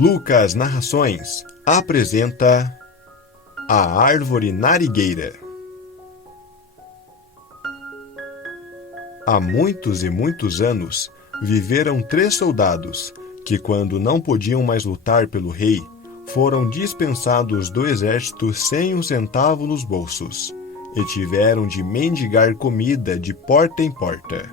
Lucas Narrações apresenta A Árvore Narigueira. Há muitos e muitos anos, viveram 3 soldados que, quando não podiam mais lutar pelo rei, foram dispensados do exército sem um centavo nos bolsos e tiveram de mendigar comida de porta em porta.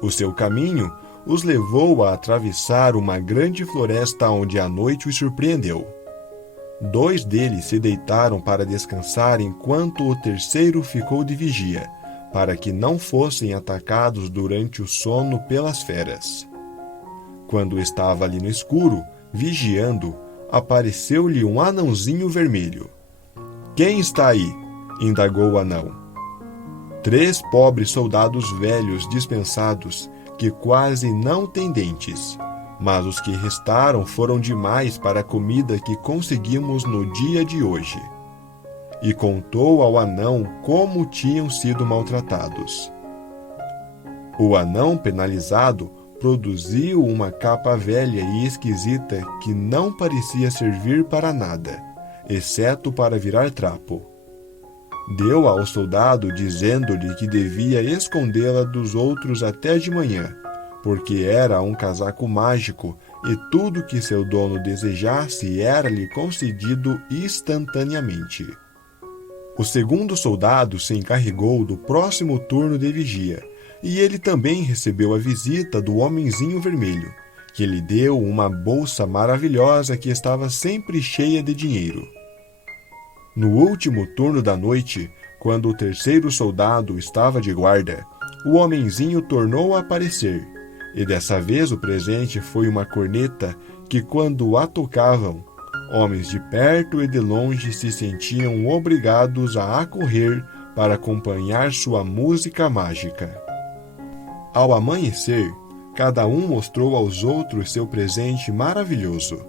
O seu caminho os levou a atravessar uma grande floresta onde a noite os surpreendeu. 2 deles se deitaram para descansar enquanto o terceiro ficou de vigia, para que não fossem atacados durante o sono pelas feras. Quando estava ali no escuro, vigiando, apareceu-lhe um anãozinho vermelho. — Quem está aí? — indagou o anão. 3 pobres soldados velhos dispensados, que quase não têm dentes, mas os que restaram foram demais para a comida que conseguimos no dia de hoje. E contou ao anão como tinham sido maltratados. O anão, penalizado, produziu uma capa velha e esquisita que não parecia servir para nada, exceto para virar trapo. Deu ao soldado dizendo-lhe que devia escondê-la dos outros até de manhã, porque era um casaco mágico e tudo que seu dono desejasse era-lhe concedido instantaneamente. O segundo soldado se encarregou do próximo turno de vigia, e ele também recebeu a visita do homenzinho vermelho, que lhe deu uma bolsa maravilhosa que estava sempre cheia de dinheiro. No último turno da noite, quando o terceiro soldado estava de guarda, o homenzinho tornou a aparecer, e dessa vez o presente foi uma corneta que, quando a tocavam, homens de perto e de longe se sentiam obrigados a acorrer para acompanhar sua música mágica. Ao amanhecer, cada um mostrou aos outros seu presente maravilhoso,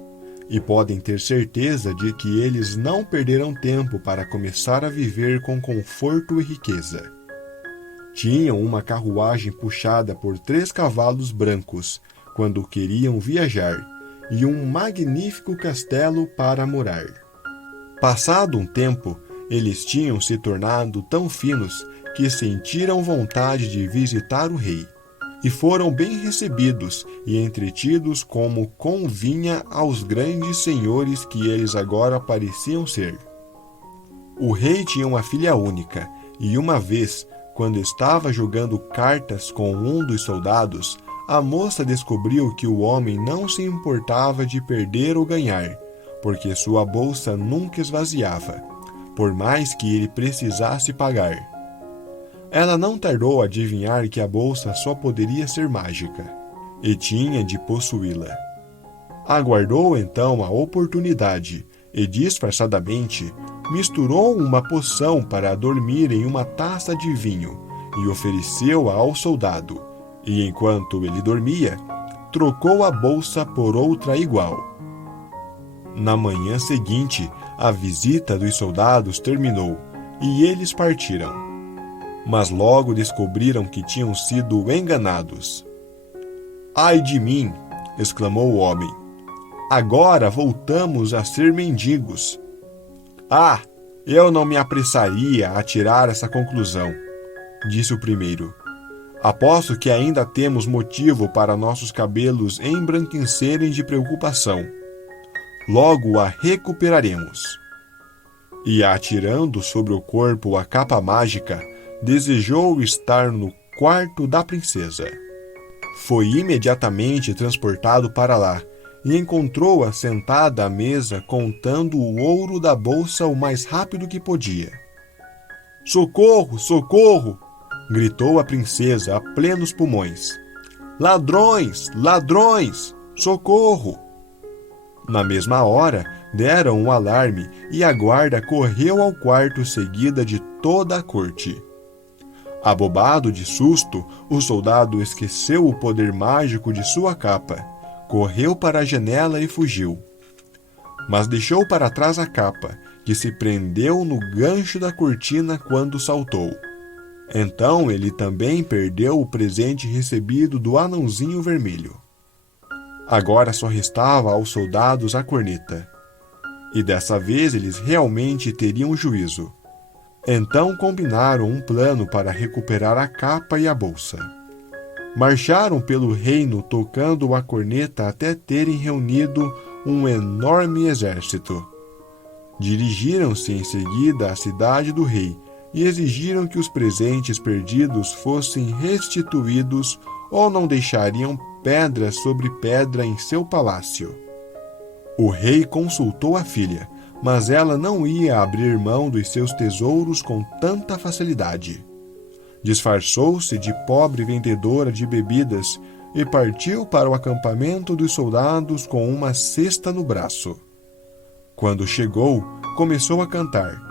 e podem ter certeza de que eles não perderam tempo para começar a viver com conforto e riqueza. Tinham uma carruagem puxada por 3 cavalos brancos quando queriam viajar, e um magnífico castelo para morar. Passado um tempo, eles tinham se tornado tão finos que sentiram vontade de visitar o rei, e foram bem recebidos e entretidos como convinha aos grandes senhores que eles agora pareciam ser. O rei tinha uma filha única, e uma vez, quando estava jogando cartas com um dos soldados, a moça descobriu que o homem não se importava de perder ou ganhar, porque sua bolsa nunca esvaziava, por mais que ele precisasse pagar. Ela não tardou a adivinhar que a bolsa só poderia ser mágica, e tinha de possuí-la. Aguardou então a oportunidade e, disfarçadamente, misturou uma poção para dormir em uma taça de vinho e ofereceu-a ao soldado, e enquanto ele dormia, trocou a bolsa por outra igual. Na manhã seguinte, a visita dos soldados terminou e eles partiram. Mas logo descobriram que tinham sido enganados. — Ai de mim! — exclamou o homem. — Agora voltamos a ser mendigos. — Ah, eu não me apressaria a tirar essa conclusão — disse o primeiro. — Aposto que ainda temos motivo para nossos cabelos embranquecerem de preocupação. Logo a recuperaremos. E, atirando sobre o corpo a capa mágica, desejou estar no quarto da princesa. Foi imediatamente transportado para lá e encontrou-a sentada à mesa contando o ouro da bolsa o mais rápido que podia. — Socorro! Socorro! — gritou a princesa a plenos pulmões. — Ladrões! Ladrões! Socorro! Na mesma hora, deram um alarme e a guarda correu ao quarto seguida de toda a corte. Abobado de susto, o soldado esqueceu o poder mágico de sua capa, correu para a janela e fugiu. Mas deixou para trás a capa, que se prendeu no gancho da cortina quando saltou. Então ele também perdeu o presente recebido do anãozinho vermelho. Agora só restava aos soldados a corneta. E dessa vez eles realmente teriam juízo. Então combinaram um plano para recuperar a capa e a bolsa. Marcharam pelo reino tocando a corneta até terem reunido um enorme exército. Dirigiram-se em seguida à cidade do rei e exigiram que os presentes perdidos fossem restituídos ou não deixariam pedra sobre pedra em seu palácio. O rei consultou a filha, mas ela não ia abrir mão dos seus tesouros com tanta facilidade. Disfarçou-se de pobre vendedora de bebidas e partiu para o acampamento dos soldados com uma cesta no braço. Quando chegou, começou a cantar.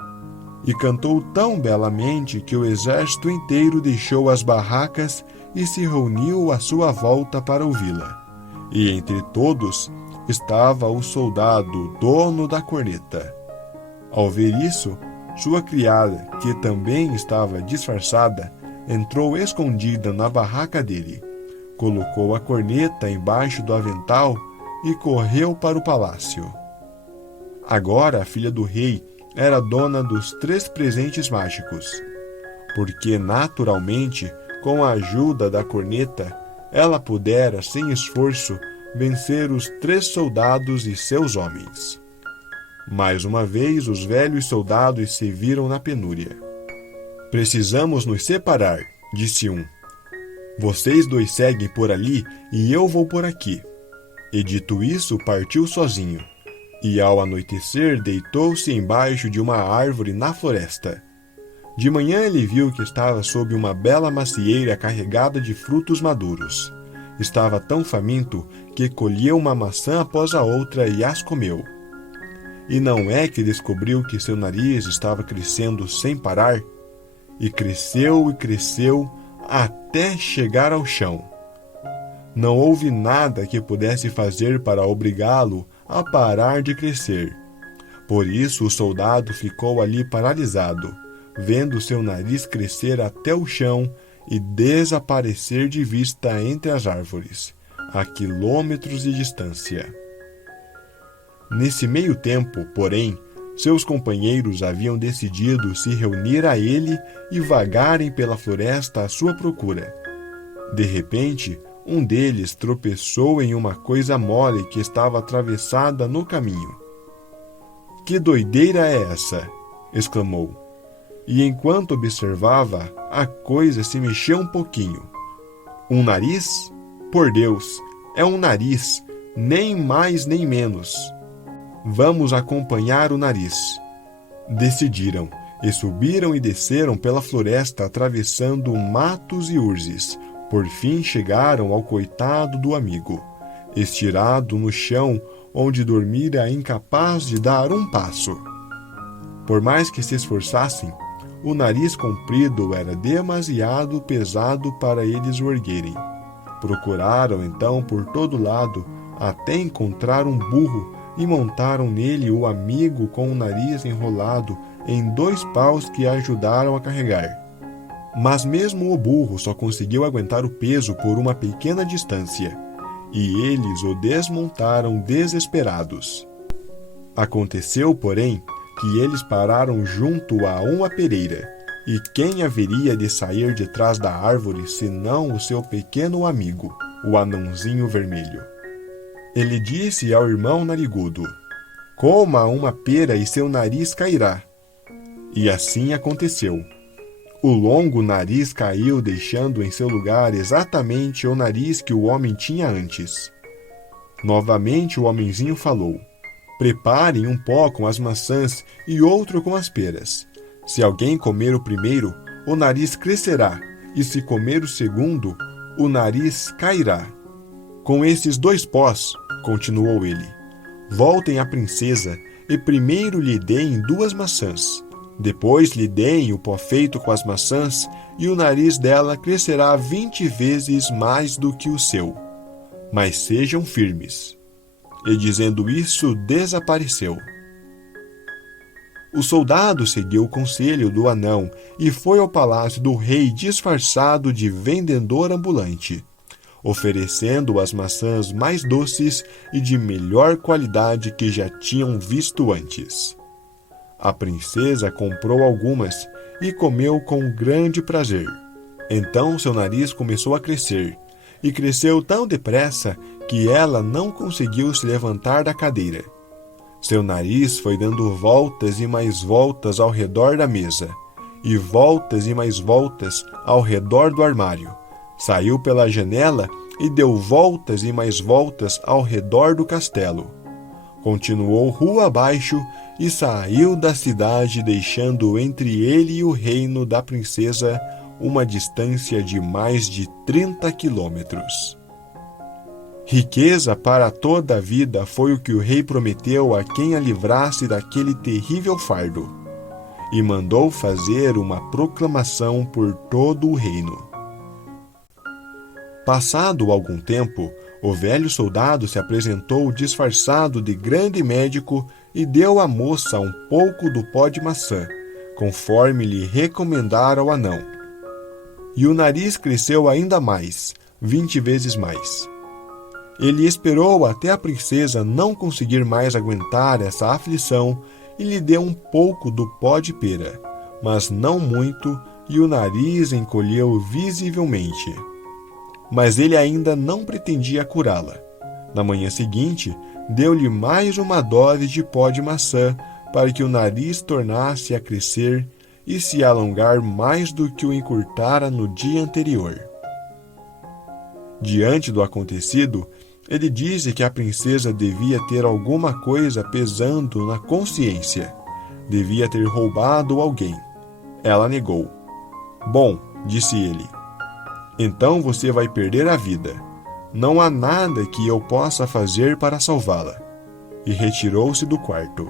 E cantou tão belamente que o exército inteiro deixou as barracas e se reuniu à sua volta para ouvi-la. E entre todos estava o soldado, dono da corneta. Ao ver isso, sua criada, que também estava disfarçada, entrou escondida na barraca dele, colocou a corneta embaixo do avental e correu para o palácio. Agora a filha do rei era dona dos 3 presentes mágicos, porque naturalmente, com a ajuda da corneta, ela pudera, sem esforço, vencer os 3 soldados e seus homens. Mais uma vez, os velhos soldados se viram na penúria. Precisamos nos separar, disse um. Vocês 2 seguem por ali e eu vou por aqui. E dito isso, partiu sozinho. E ao anoitecer, deitou-se embaixo de uma árvore na floresta. De manhã ele viu que estava sob uma bela macieira carregada de frutos maduros. Estava tão faminto que colheu uma maçã após a outra e as comeu. E não é que descobriu que seu nariz estava crescendo sem parar? E cresceu até chegar ao chão. Não houve nada que pudesse fazer para obrigá-lo a parar de crescer. Por isso o soldado ficou ali paralisado, vendo seu nariz crescer até o chão e desaparecer de vista entre as árvores, a quilômetros de distância. Nesse meio tempo, porém, seus companheiros haviam decidido se reunir a ele e vagarem pela floresta à sua procura. De repente, um deles tropeçou em uma coisa mole que estava atravessada no caminho. — Que doideira é essa? Exclamou. E enquanto observava, a coisa se mexeu um pouquinho. Um nariz? Por Deus, é um nariz, nem mais nem menos. Vamos acompanhar o nariz. Decidiram, e subiram e desceram pela floresta atravessando matos e urzes. Por fim chegaram ao coitado do amigo, estirado no chão, onde dormira incapaz de dar um passo. Por mais que se esforçassem, o nariz comprido era demasiado pesado para eles o erguerem. Procuraram então por todo lado, até encontrar um burro, e montaram nele o amigo com o nariz enrolado em 2 paus que ajudaram a carregar. Mas mesmo o burro só conseguiu aguentar o peso por uma pequena distância, e eles o desmontaram desesperados. Aconteceu, porém, que eles pararam junto a uma pereira, e quem haveria de sair de trás da árvore senão o seu pequeno amigo, o anãozinho vermelho? Ele disse ao irmão narigudo: coma uma pera e seu nariz cairá. E assim aconteceu. O longo nariz caiu, deixando em seu lugar exatamente o nariz que o homem tinha antes. Novamente o homenzinho falou: preparem um pó com as maçãs e outro com as peras. Se alguém comer o primeiro, o nariz crescerá, e se comer o segundo, o nariz cairá. Com esses 2 pós, continuou ele, voltem à princesa e primeiro lhe deem 2 maçãs. Depois lhe deem o pó feito com as maçãs e o nariz dela crescerá 20 vezes mais do que o seu. Mas sejam firmes. E dizendo isso, desapareceu. O soldado seguiu o conselho do anão e foi ao palácio do rei disfarçado de vendedor ambulante. oferecendo as maçãs mais doces e de melhor qualidade que já tinham visto antes. A princesa comprou algumas e comeu com grande prazer. Então seu nariz começou a crescer, e cresceu tão depressa que ela não conseguiu se levantar da cadeira. Seu nariz foi dando voltas e mais voltas ao redor da mesa, e voltas e mais voltas ao redor do armário. Saiu pela janela e deu voltas e mais voltas ao redor do castelo. Continuou rua abaixo e saiu da cidade, deixando entre ele e o reino da princesa uma distância de mais de 30 quilômetros. Riqueza para toda a vida foi o que o rei prometeu a quem a livrasse daquele terrível fardo, e mandou fazer uma proclamação por todo o reino. Passado algum tempo, o velho soldado se apresentou disfarçado de grande médico e deu à moça um pouco do pó de maçã, conforme lhe recomendara o anão. E o nariz cresceu ainda mais, 20 vezes mais. Ele esperou até a princesa não conseguir mais aguentar essa aflição e lhe deu um pouco do pó de pera, mas não muito, e o nariz encolheu visivelmente. Mas ele ainda não pretendia curá-la. Na manhã seguinte, deu-lhe mais uma dose de pó de maçã para que o nariz tornasse a crescer e se alongar mais do que o encurtara no dia anterior. Diante do acontecido, ele disse que a princesa devia ter alguma coisa pesando na consciência. Devia ter roubado alguém. Ela negou. Bom, disse ele, então você vai perder a vida. Não há nada que eu possa fazer para salvá-la. E retirou-se do quarto.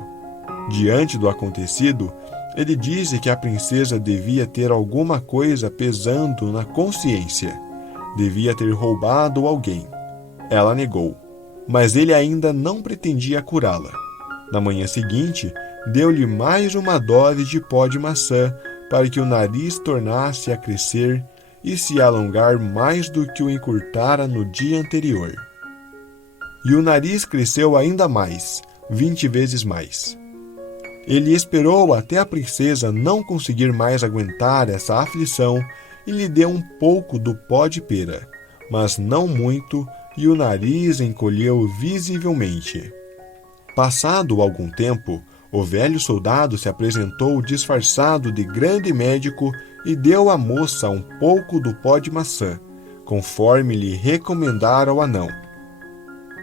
Diante do acontecido, ele disse que a princesa devia ter alguma coisa pesando na consciência. Devia ter roubado alguém. Ela negou, mas ele ainda não pretendia curá-la. Na manhã seguinte, deu-lhe mais uma dose de pó de maçã para que o nariz tornasse a crescer e se alongar mais do que o encurtara no dia anterior. E o nariz cresceu ainda mais, 20 vezes mais. Ele esperou até a princesa não conseguir mais aguentar essa aflição e lhe deu um pouco do pó de pera, mas não muito, e o nariz encolheu visivelmente. Passado algum tempo, o velho soldado se apresentou disfarçado de grande médico e deu à moça um pouco do pó de maçã, conforme lhe recomendara o anão.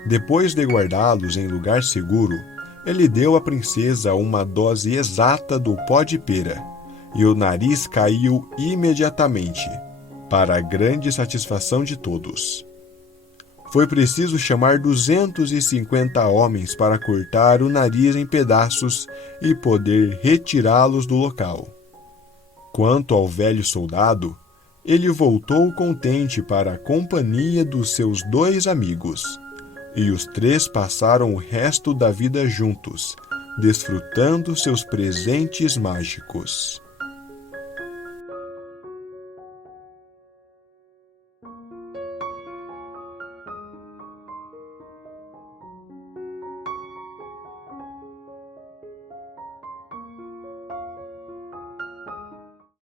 Depois de guardá-los em lugar seguro, ele deu à princesa uma dose exata do pó de pera, e o nariz caiu imediatamente, para a grande satisfação de todos. Foi preciso chamar 250 homens para cortar o nariz em pedaços e poder retirá-los do local. Quanto ao velho soldado, ele voltou contente para a companhia dos seus 2 amigos, e os 3 passaram o resto da vida juntos, desfrutando seus presentes mágicos.